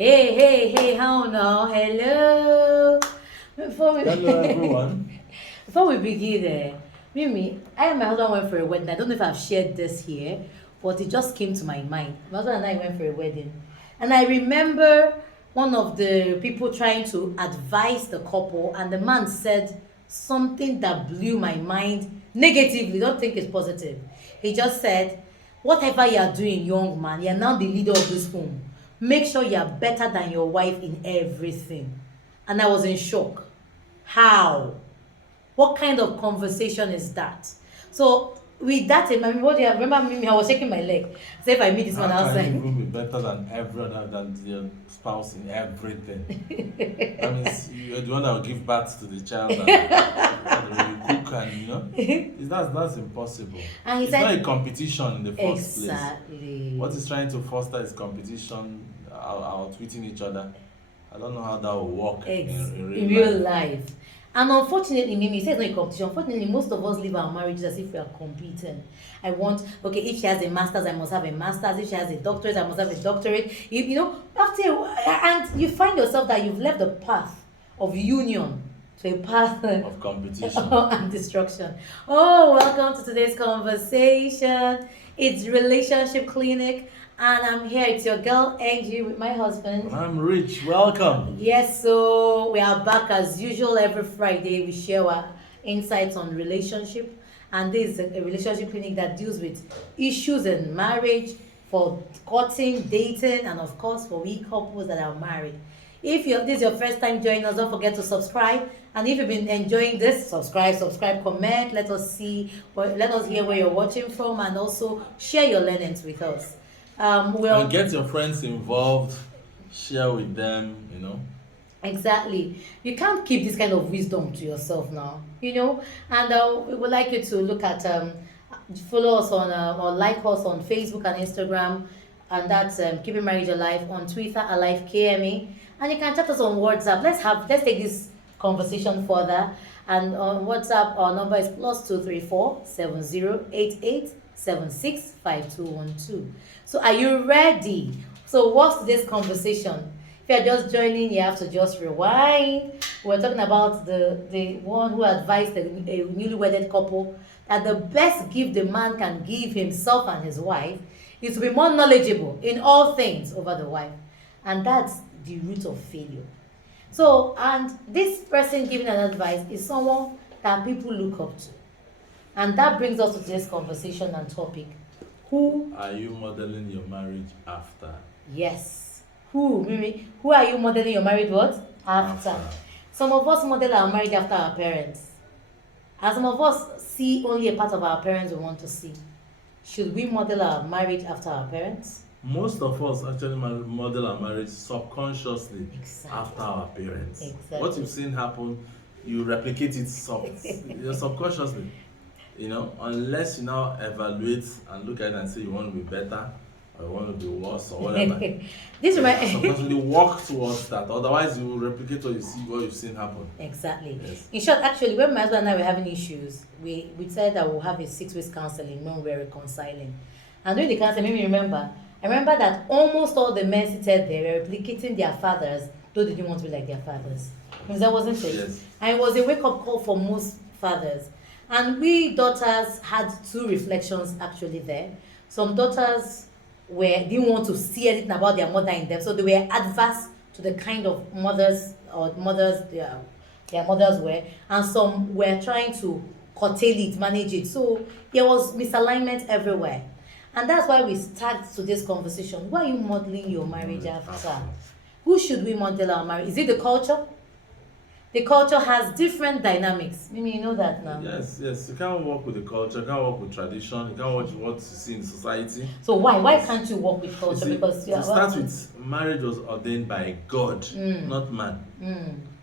Hey, how now? Hello. Hello, everyone. Before we begin, Mimi, I and my husband went for a wedding. I don't know if I've shared this here, but it just came to my mind. My husband and I went for a wedding. And I remember one of the people trying to advise the couple, and the man said something that blew my mind negatively. Don't think it's positive. He just said, whatever you are doing, young man, you are now the leader of this home. Make sure you are better than your wife in everything. And I was in shock. How? What kind of conversation is that? So with that in mind, what do you remember me? I was shaking my leg. Say if I meet this one How can you outside. even be better than everyone than your spouse in everything? That means you're the one that will give birth to the child and you cook and that's impossible. And he It's said, not a competition in the first place. exactly. What is trying to foster is competition, outwitting each other. I don't know how that will work in real real life. life. And unfortunately, Mimi, you said it's not a competition. Unfortunately, most of us live our marriages as if we are competing. Okay, if she has a master's, I must have a master's. If she has a doctorate, I must have a doctorate. And you find yourself that you've left the path of union to a path Of competition. and destruction. Oh, welcome to today's conversation. It's Relationship Clinic. And I'm here, it's your girl Angie with my husband. I'm Rich. Welcome. Yes, so we are back as usual every Friday. We share our insights on relationship. And this is a relationship clinic that deals with issues in marriage, for courting, dating, and of course for we couples that are married. If this is your first time joining us, don't forget to subscribe. And if you've been enjoying this, subscribe, comment. Let us hear where you're watching from, and also share your learnings with us. And get your friends involved, share with them, Exactly. You can't keep this kind of wisdom to yourself now, And we would like you to look at, follow us on, or like us on Facebook and Instagram, and that's Keeping Marriage Alive, on Twitter, Alive KME, and you can chat us on WhatsApp. Let's take this conversation further. And on WhatsApp, our number is +234 7088 765212. So are you ready? So what's today's conversation? If you're just joining, you have to just rewind. We're talking about the one who advised a newly wedded couple that the best gift the man can give himself and his wife is to be more knowledgeable in all things over the wife. And that's the root of failure. So, and this person giving an advice is someone that people look up to. And that brings us to today's conversation and topic. Who are you modeling your marriage after? Yes. Who are you modeling your marriage what? After. Some of us model our marriage after our parents. And some of us see only a part of our parents we want to see. Should we model our marriage after our parents? Most of us actually model our marriage subconsciously after our parents. Exactly. What you've seen happen, you replicate it subconsciously. Unless you now evaluate and look at it and say you want to be better or you want to be worse or whatever. Subconsciously work towards that. Otherwise, you will replicate what you've seen happen. Exactly. Yes. In short, actually, when my husband and I were having issues, we said that we'll have a 6 weeks counseling when we were reconciling. And during the counseling, I remember that almost all the men seated there were replicating their fathers, though they didn't want to be like their fathers. Because that wasn't it. Yes. And it was a wake-up call for most fathers. And we daughters had 2 reflections actually there. Some daughters didn't want to see anything about their mother in them, so they were adverse to the kind of mothers their mothers were, and some were trying to curtail it, manage it. So there was misalignment everywhere. And that's why we start today's conversation. Who are you modeling your marriage after? Who should we model our marriage? Is it the culture? The culture has different dynamics. Maybe you know that now. Yes. You can't work with the culture, you can't work with tradition, you can't watch what you see in society. So why can't you work with culture? Because to start with, marriage was ordained by God, not man.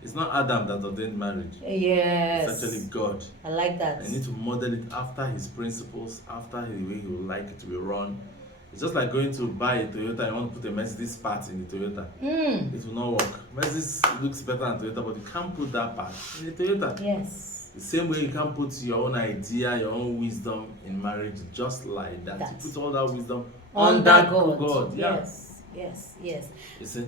It's not Adam that ordained marriage. Yes. It's actually God. I like that. I need to model it after his principles, after the way he would like it to be run. It's just like going to buy a Toyota and you want to put a Mercedes part in the Toyota. It will not work. Mercedes looks better than Toyota, but you can't put that part in the Toyota. Yes. The same way you can't put your own idea, your own wisdom in marriage, just like that. You put all that wisdom under God. Yeah. Yes. You see?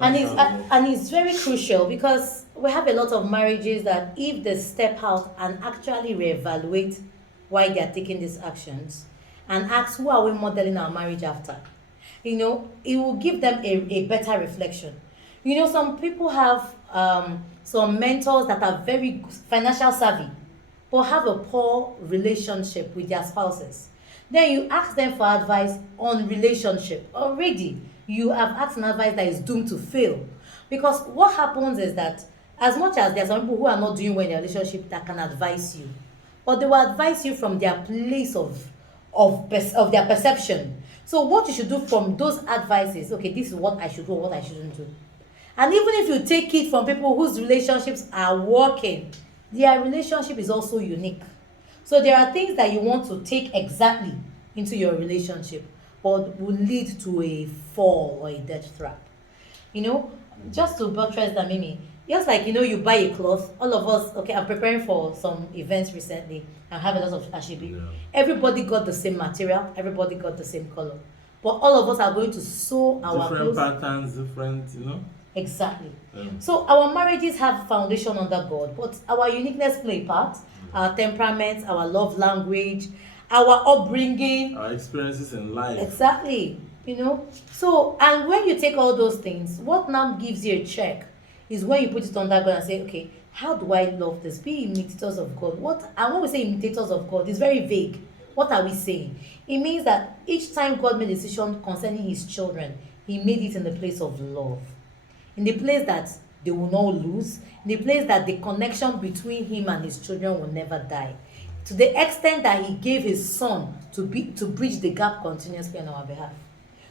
And it's very crucial because we have a lot of marriages that if they step out and actually reevaluate why they are taking these actions and ask who are we modeling our marriage after, it will give them a better reflection. Some people have some mentors that are very financial savvy but have a poor relationship with their spouses. Then you ask them for advice on relationship. Already, you have asked an advice that is doomed to fail. Because what happens is that as much as there are some people who are not doing well in their relationship that can advise you, but they will advise you from their place of their perception. So what you should do from those advices, okay, this is what I should do or what I shouldn't do. And even if you take it from people whose relationships are working, their relationship is also unique. So there are things that you want to take exactly into your relationship, but will lead to a fall or a death trap. Just to buttress that, Mimi, just like you buy a cloth, all of us, okay, I'm preparing for some events recently and have a lot of ashibi. Yeah. Everybody got the same material, everybody got the same color. But all of us are going to sew our different clothes. Patterns, different. Exactly. Yeah. So our marriages have foundation under God, but our uniqueness play a part. Our temperament, our love language, our upbringing, our experiences in life. Exactly. So, and when you take all those things, what now gives you a check is when you put it under God and say, okay, how do I love this? Be imitators of God. And when we say imitators of God, it's very vague. What are we saying? It means that each time God made a decision concerning his children, he made it in the place of love. In the place that they will not lose, in the place that the connection between him and his children will never die. To the extent that he gave his son to bridge the gap continuously on our behalf.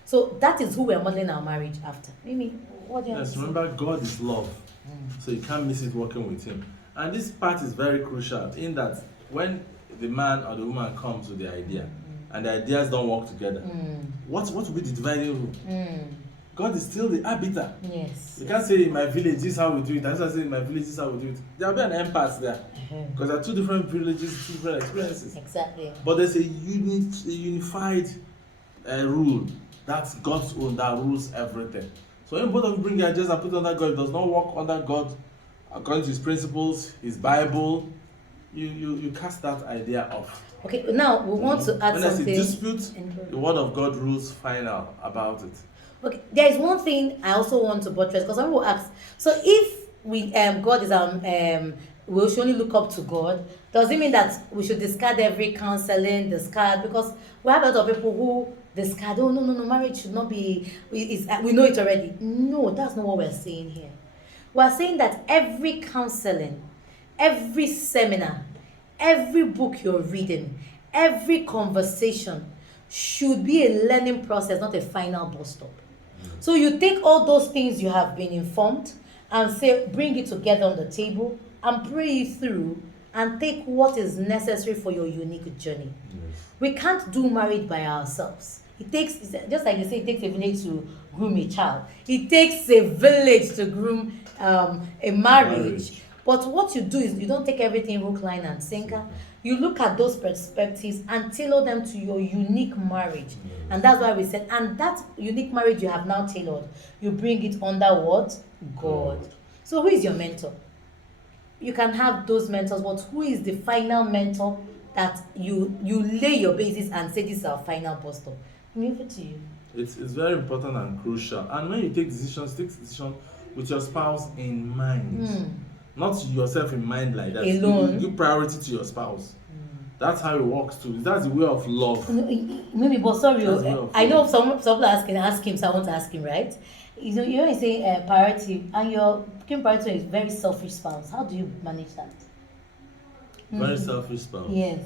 So that is who we are modeling our marriage after. Mimi, what do you Yes, remember, God is love. So you can't miss it working with him. And this part is very crucial in that when the man or the woman comes with the idea and the ideas don't work together, what will be the dividing rule? God is still the arbiter. Yes. You can't say in my village this is how we do it, and I say in my village this is how we do it. There will be an impasse there. Because there are two different villages, two different experiences. Exactly. But there's a unified rule. That's God's own, that rules everything. So when both of you bring your ideas and put it under God, it does not work under God according to his principles, his Bible, you cast that idea off. Okay, now we want to add something. When there's a dispute, the word of God rules final about it. Okay, there is one thing I also want to buttress because some people ask. So if God is we should only look up to God, does it mean that we should discard every counseling, because we have a lot of people who discard, no, marriage should not be, we know it already. No, that's not what we're saying here. We're saying that every counseling, every seminar, every book you're reading, every conversation should be a learning process, not a final bus stop. So you take all those things you have been informed and say, bring it together on the table and pray it through and take what is necessary for your unique journey. Yes. We can't do marriage by ourselves. It takes, just like they say, it takes a village to groom a child. It takes a village to groom a marriage. But what you do is you don't take everything hook, line, and sinker. You look at those perspectives and tailor them to your unique marriage. And that's why we said, and that unique marriage you have now tailored, you bring it under what? God. So who is your mentor? You can have those mentors, but who is the final mentor that you lay your basis and say this is our final bus stop? Leave it to you. It's very important and crucial. And when you take decisions with your spouse in mind. Not yourself in mind like that. Alone. You give priority to your spouse. That's how it works too. That's the way of love. Maybe, but sorry, I know some people ask him, so I want to ask him, right? You know, you say priority, and your giving priority to a very selfish spouse. How do you manage that? Very selfish spouse. Yes.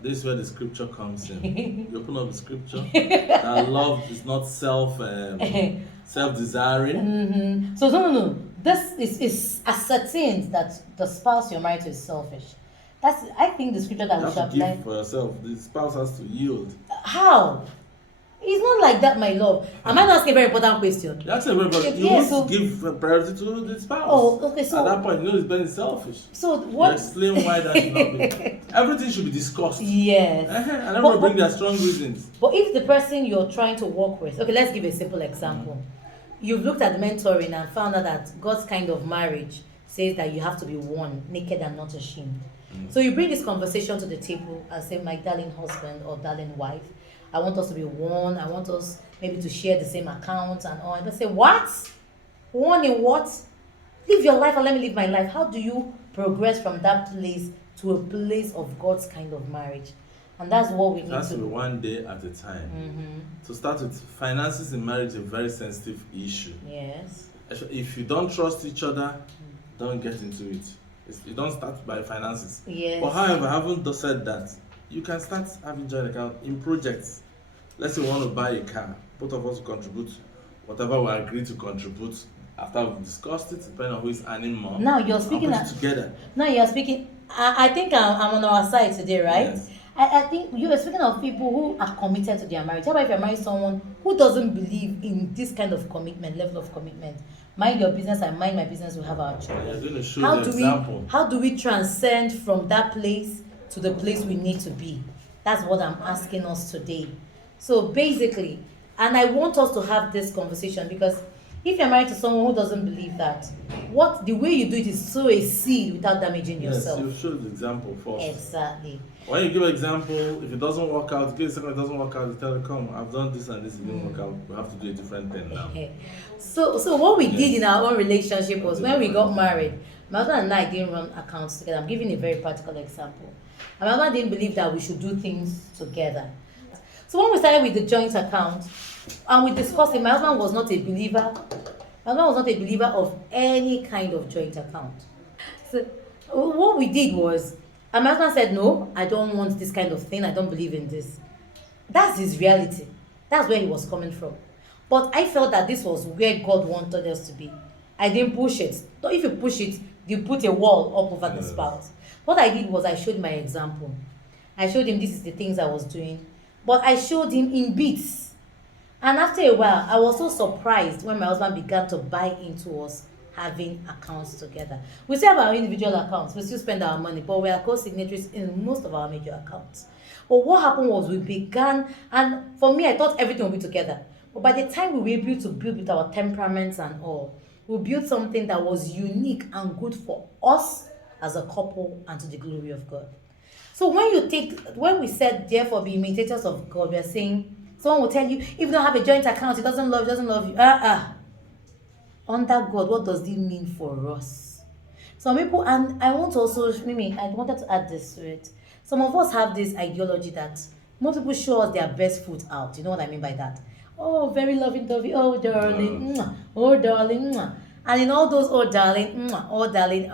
This is where the scripture comes in. You open up the scripture. That love is not self-desiring. So no. This is ascertained that the spouse you're married to is selfish. I think the scripture that we should apply. Give for yourself. The spouse has to yield. How? It's not like that, my love. Am I not asking a very important question? That's a very important. You want to give priority to the spouse. Oh, okay. So at that point, it's very selfish. So what? You explain why that should not be. Everything should be discussed. Yes. And I'm going to bring their strong reasons. But if the person you're trying to work with, okay, let's give a simple example. you've looked at mentoring and found out that God's kind of marriage says that you have to be one, naked and not ashamed. So you bring this conversation to the table and say, my darling husband or darling wife, I want us to be one. I want us maybe to share the same account and all. And they say, what? One in what? Live your life and let me live my life. How do you progress from that place to a place of God's kind of marriage? And that's what we need That's to do. one day at a time. To start with, finances in marriage is a very sensitive issue. Yes. If you don't trust each other, don't get into it. You don't start by finances. Yes. But however, having said that, you can start having joint account in projects. Let's say we want to buy a car. Both of us will contribute whatever we agree to contribute after we've discussed it, depending on who is earning more. Now you're speaking together. Now you're speaking. I think I'm on our side today, right? Yes. I think you are speaking of people who are committed to their marriage. How about if you're marrying someone who doesn't believe in this kind of commitment, level of commitment? Mind your business and mind my business, we have our children. You're going to show the example. How do we transcend from that place to the place we need to be? That's what I'm asking us today. So basically, and I want us to have this conversation, because if you're married to someone who doesn't believe that, the way you do it is sow a seed without damaging yourself. Yes, you show the example first. Exactly. When you give an example, if it doesn't work out, give a second, it doesn't work out, you tell them, come, I've done this and this, it didn't work out. We have to do a different thing now. So what we did in our own relationship was, when we got married, my husband and I didn't run accounts together. I'm giving a very practical example. And my husband didn't believe that we should do things together. So when we started with the joint account, and we discussed it, my husband was not a believer. My husband was not a believer of any kind of joint account. So what we did was, and my husband said, no, I don't want this kind of thing. I don't believe in this. That's his reality. That's where he was coming from. But I felt that this was where God wanted us to be. I didn't push it. So if you push it, you put a wall up over the spouse. What I did was I showed my example. I showed him this is the things I was doing. But I showed him in bits. And after a while, I was so surprised when my husband began to buy into us having accounts together. We still have our individual accounts. We still spend our money, but we are co-signatories in most of our major accounts. But what happened was we began, and for me, I thought everything would be together. But by the time we were able to build with our temperaments and all, we built something that was unique and good for us as a couple and to the glory of God. So when we said, therefore, be imitators of God, we are saying, someone will tell you, if you don't have a joint account, he doesn't love you. Under God, what does it mean for us? Some people, and I want to also, I wanted to add this to it. Some of us have this ideology that most people show us their best foot out. You know what I mean by that? Oh, very loving dovey. Oh, darling. Mwah. Oh, darling. Mwah. And in all those, oh, darling. Mwah. Oh, darling.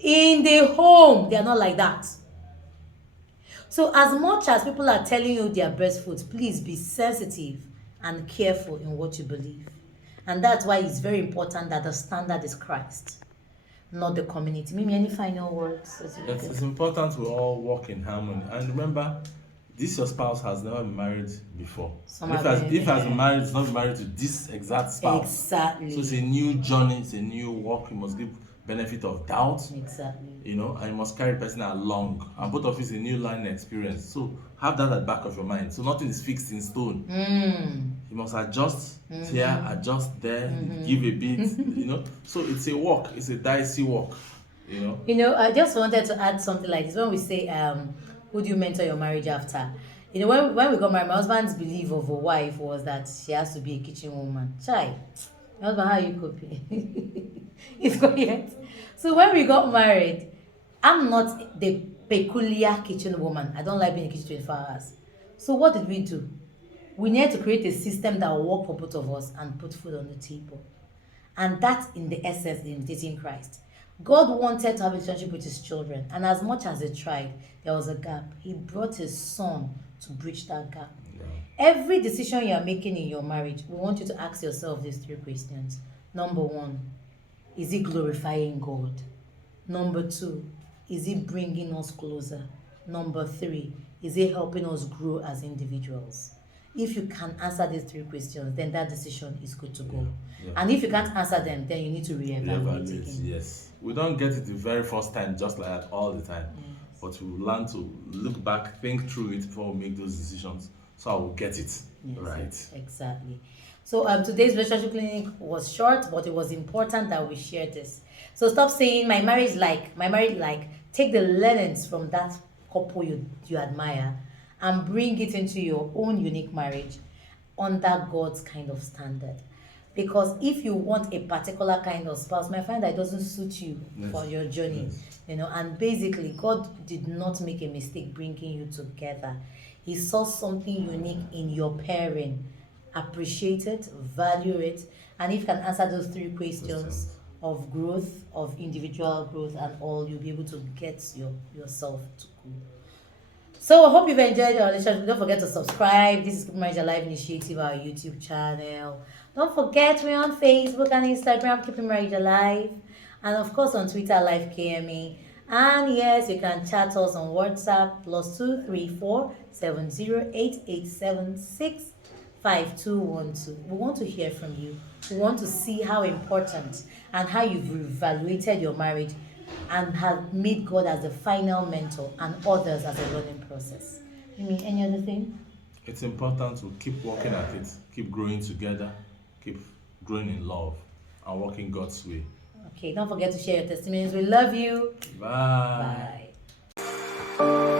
In the home, they are not like that. So as much as people are telling you their best foot, please be sensitive and careful in what you believe. And that's why it's very important that the standard is Christ, not the community. Mimi, any final words? It's important we all work in harmony. And remember, your spouse has never been married before. If has been married, it's not been married to this exact spouse. Exactly. So it's a new journey, it's a new walk. You must give benefit of doubt. Exactly. And you must carry the person along. And both of you is a new learning experience. So have that at the back of your mind. So nothing is fixed in stone. You must adjust here, adjust there, give a bit, So it's a walk, it's a dicey walk, I just wanted to add something like this. When we say, who do you mentor your marriage after? When we got married, my husband's belief of a wife was that she has to be a kitchen woman. Chai, my husband, how are you coping? It's quiet. So when we got married, I'm not the peculiar kitchen woman. I don't like being in the kitchen 24 hours. So what did we do? We needed to create a system that will work for both of us and put food on the table. And that's in the essence of imitating Christ. God wanted to have a relationship with his children. And as much as he tried, there was a gap. He brought his son to bridge that gap. Yeah. Every decision you are making in your marriage, we want you to ask yourself these 3 questions. Number 1, is it glorifying God? Number 2, is it bringing us closer? Number 3, is it helping us grow as individuals? If you can answer these 3 questions, then that decision is good to go. Yeah. And if you can't answer them, then you need to reevaluate again. Yes. We don't get it the very first time just like that all the time. Yes. But we learn to look back, think through it before we make those decisions. So I will get it right. Exactly. So today's relationship clinic was short, but it was important that we share this. So stop saying my marriage like, my marriage like. Take the learnings from that couple you admire and bring it into your own unique marriage under God's kind of standard. Because if you want a particular kind of spouse, my find that it doesn't suit you for your journey. And basically God did not make a mistake bringing you together. He saw something unique in your pairing. Appreciate it, value it, and if you can answer those three questions of growth, of individual growth and all, you'll be able to get yourself to cool. So I hope you've enjoyed our relationship. Don't forget to subscribe. This is Keeping Marriage Alive Initiative, our YouTube channel. Don't forget we're on Facebook and Instagram, Keeping Marriage Alive, and of course on Twitter, Live KME. And yes, you can chat us on WhatsApp +234 70887 5212. We want to hear from you. We want to see how important and how you've evaluated your marriage and have made God as the final mentor and others as a learning process. You mean any other thing? It's important to keep working at it, keep growing together, keep growing in love and working God's way. Okay, don't forget to share your testimonies. We love you. Bye. Bye.